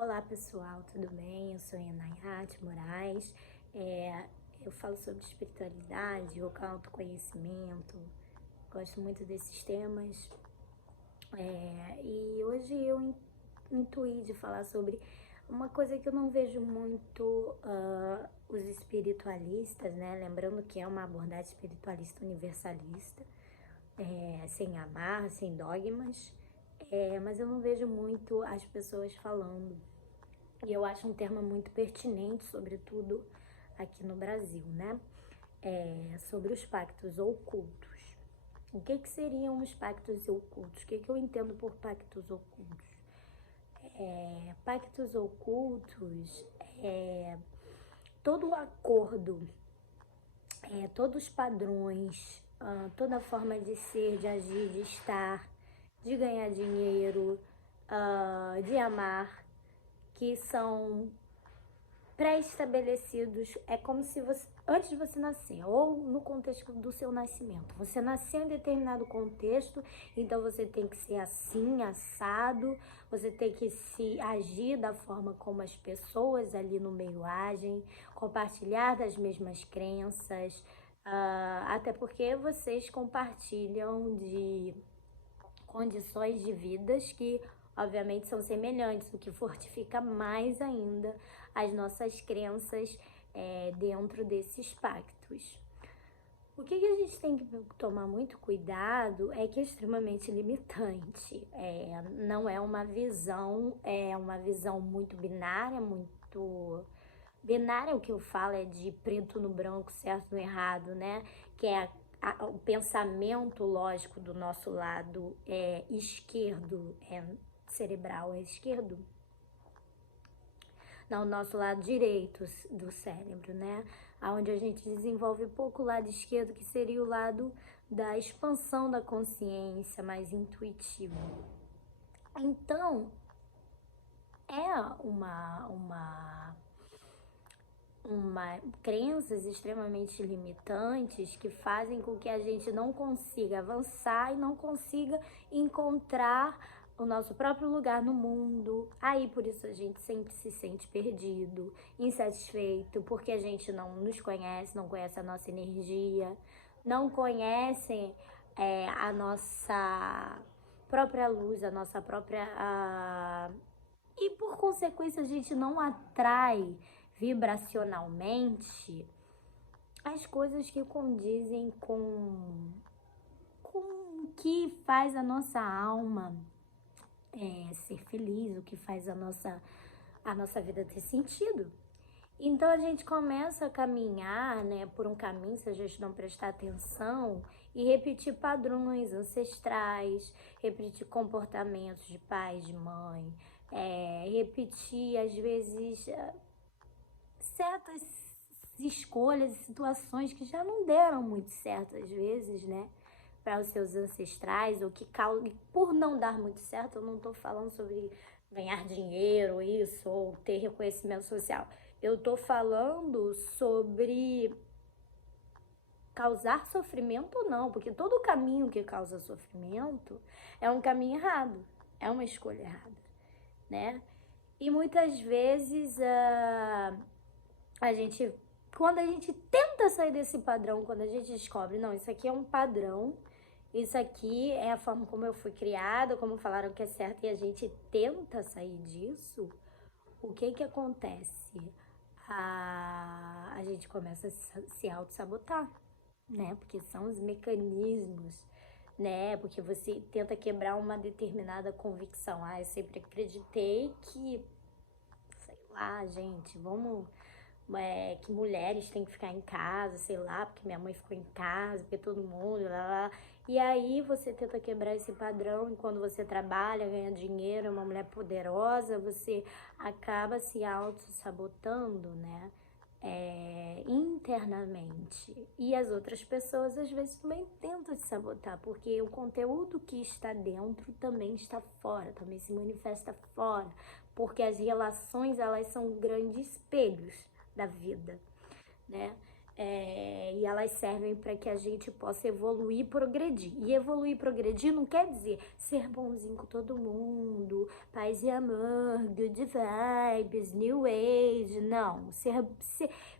Olá pessoal, tudo bem? Eu sou Nayate Moraes. Eu falo sobre espiritualidade, o autoconhecimento, gosto muito desses temas. E hoje eu intuí de falar sobre uma coisa que eu não vejo muito os espiritualistas, né? Lembrando que é uma abordagem espiritualista universalista, sem amarras, sem dogmas. Mas eu não vejo muito as pessoas falando. E eu acho um termo muito pertinente, sobretudo aqui no Brasil, né? Sobre os pactos ocultos. O que seriam os pactos ocultos? O que eu entendo por pactos ocultos? Pactos ocultos é todo o acordo, todos os padrões, toda forma de ser, de agir, de estar, de ganhar dinheiro, de amar, que são pré-estabelecidos. É como se você, antes de você nascer, ou no contexto do seu nascimento, você nasceu em determinado contexto, então você tem que ser assim, assado, você tem que se agir da forma como as pessoas ali no meio agem, compartilhar das mesmas crenças, até porque vocês compartilham de condições de vidas que obviamente são semelhantes, o que fortifica mais ainda as nossas crenças dentro desses pactos. O que a gente tem que tomar muito cuidado é que é extremamente limitante. Não é uma visão, é uma visão muito binária, muito... Binária, o que eu falo é de preto no branco, certo no errado, né? Que é o pensamento lógico do nosso lado esquerdo, cerebral é esquerdo. Não, o nosso lado direito do cérebro, né? Onde a gente desenvolve pouco o lado esquerdo, que seria o lado da expansão da consciência, mais intuitivo. Então, é uma crenças extremamente limitantes que fazem com que a gente não consiga avançar e não consiga encontrar o nosso próprio lugar no mundo. Aí por isso a gente sempre se sente perdido, insatisfeito, porque a gente não nos conhece, não conhece a nossa energia, não conhece a nossa própria luz, a nossa própria... E por consequência a gente não atrai vibracionalmente as coisas que condizem com o que faz a nossa alma ser feliz, o que faz a nossa vida ter sentido. Então a gente começa a caminhar, né, por um caminho, se a gente não prestar atenção, e repetir padrões ancestrais, repetir comportamentos de pai, de mãe, repetir às vezes certas escolhas e situações que já não deram muito certo às vezes, né, para os seus ancestrais, ou que por não dar muito certo, eu não estou falando sobre ganhar dinheiro, isso, ou ter reconhecimento social. Eu estou falando sobre causar sofrimento ou não, porque todo caminho que causa sofrimento é um caminho errado, é uma escolha errada, né? E muitas vezes quando a gente tenta sair desse padrão, quando a gente descobre, não, isso aqui é um padrão, isso aqui é a forma como eu fui criada, como falaram que é certo, e a gente tenta sair disso, o que acontece? A gente começa a se auto-sabotar, né? Porque são os mecanismos, né? Porque você tenta quebrar uma determinada convicção. Eu sempre acreditei que, sei lá, gente, que mulheres têm que ficar em casa, sei lá, porque minha mãe ficou em casa, porque todo mundo, lá, lá. E aí você tenta quebrar esse padrão, e quando você trabalha, ganha dinheiro, é uma mulher poderosa, você acaba se auto-sabotando, né? Internamente. E as outras pessoas às vezes também tentam te sabotar, porque o conteúdo que está dentro também está fora, também se manifesta fora, porque as relações, elas são grandes espelhos da vida, né? e elas servem para que a gente possa evoluir e progredir. E evoluir e progredir não quer dizer ser bonzinho com todo mundo, paz e amor, good vibes, new age, não.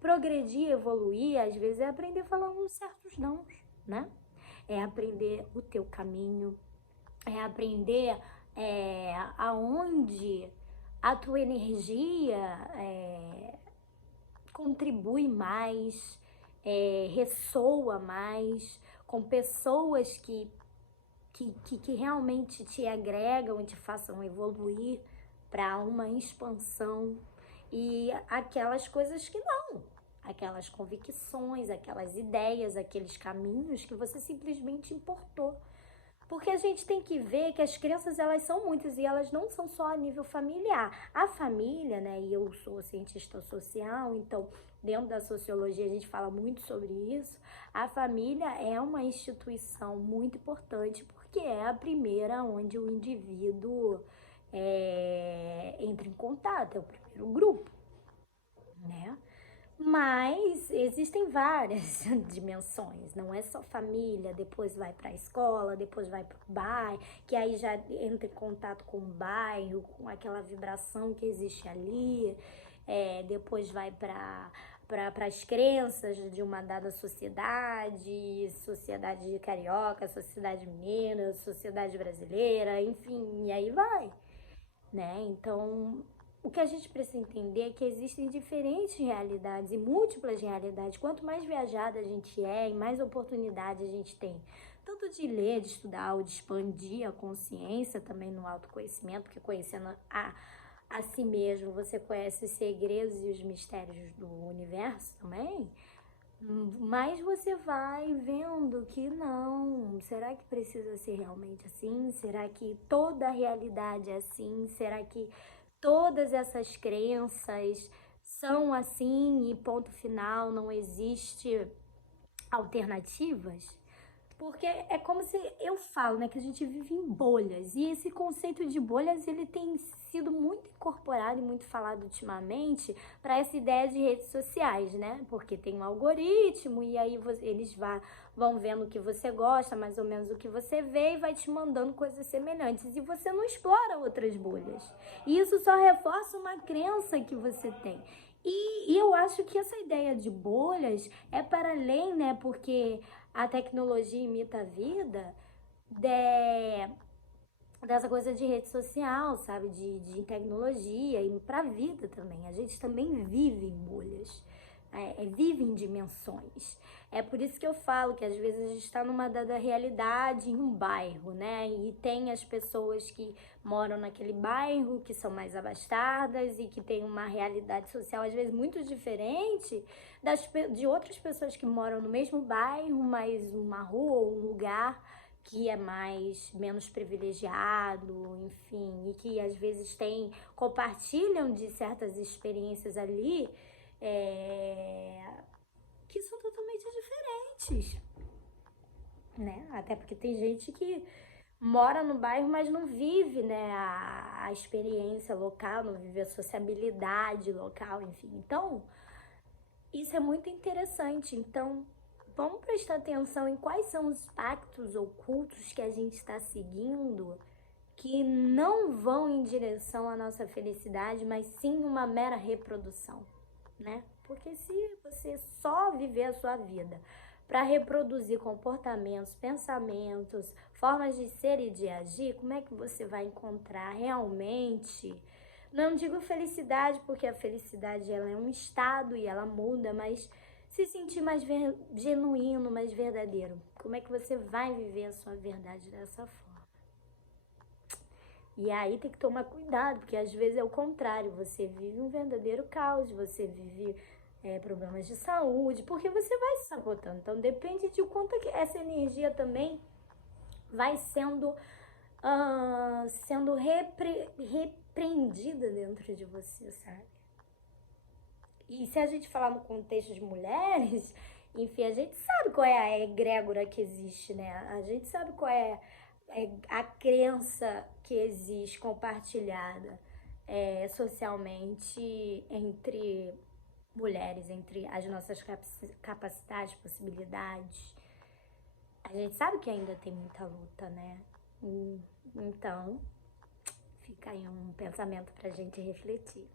Progredir, evoluir, às vezes é aprender a falar uns certos não, né? É aprender o teu caminho, é aprender aonde a tua energia contribui mais, ressoa mais com pessoas que realmente te agregam e te façam evoluir para uma expansão, e aquelas coisas que não, aquelas convicções, aquelas ideias, aqueles caminhos que você simplesmente importou. Porque a gente tem que ver que as crenças, elas são muitas e elas não são só a nível familiar. A família, né, e eu sou cientista social, então dentro da sociologia a gente fala muito sobre isso. A família é uma instituição muito importante porque é a primeira onde o indivíduo entra em contato, é o primeiro grupo, né? Mas existem várias dimensões, não é só família, depois vai para a escola, depois vai para o bairro, que aí já entra em contato com o bairro, com aquela vibração que existe ali, depois vai para as crenças de uma dada sociedade, sociedade carioca, sociedade mineira, sociedade brasileira, enfim, e aí vai, né? Então, o que a gente precisa entender é que existem diferentes realidades e múltiplas realidades. Quanto mais viajada a gente é e mais oportunidade a gente tem, tanto de ler, de estudar, ou de expandir a consciência também no autoconhecimento, porque conhecendo a si mesmo, você conhece os segredos e os mistérios do universo também, mas você vai vendo que não, será que precisa ser realmente assim? Será que toda a realidade é assim? Será que todas essas crenças são assim e ponto final, não existe alternativas? Porque é como se eu falo, né, que a gente vive em bolhas. E esse conceito de bolhas, ele tem sido muito incorporado e muito falado ultimamente para essa ideia de redes sociais, né? Porque tem um algoritmo e aí eles vão vendo o que você gosta, mais ou menos o que você vê, e vai te mandando coisas semelhantes. E você não explora outras bolhas. E isso só reforça uma crença que você tem. E eu acho que essa ideia de bolhas é para além, né? Porque a tecnologia imita a vida dessa coisa de rede social, sabe? De tecnologia e para a vida também. A gente também vive em bolhas, vive em dimensões. É por isso que eu falo que às vezes a gente está numa dada realidade em um bairro, né? E tem as pessoas que moram naquele bairro, que são mais abastadas e que têm uma realidade social às vezes muito diferente de outras pessoas que moram no mesmo bairro, mas uma rua ou um lugar que é menos privilegiado, enfim, e que às vezes compartilham de certas experiências ali, que são totalmente diferentes, né? Até porque tem gente que mora no bairro, mas não vive, né, a experiência local, não vive a sociabilidade local, enfim. Então, isso é muito interessante. Então, vamos prestar atenção em quais são os pactos ocultos que a gente está seguindo, que não vão em direção à nossa felicidade, mas sim uma mera reprodução, né? Porque se você só viver a sua vida para reproduzir comportamentos, pensamentos, formas de ser e de agir, como é que você vai encontrar realmente? Não digo felicidade, porque a felicidade ela é um estado e ela muda, mas se sentir mais genuíno, mais verdadeiro. Como é que você vai viver a sua verdade dessa forma? E aí tem que tomar cuidado, porque às vezes é o contrário, você vive um verdadeiro caos, você vive problemas de saúde, porque você vai se sabotando. Então depende de quanto que essa energia também vai sendo repreendida dentro de você, sabe? E se a gente falar no contexto de mulheres, enfim, a gente sabe qual é a egrégora que existe, né? A gente sabe qual é a crença que existe compartilhada socialmente entre mulheres, entre as nossas capacidades, possibilidades. A gente sabe que ainda tem muita luta, né? Então, fica aí um pensamento pra gente refletir.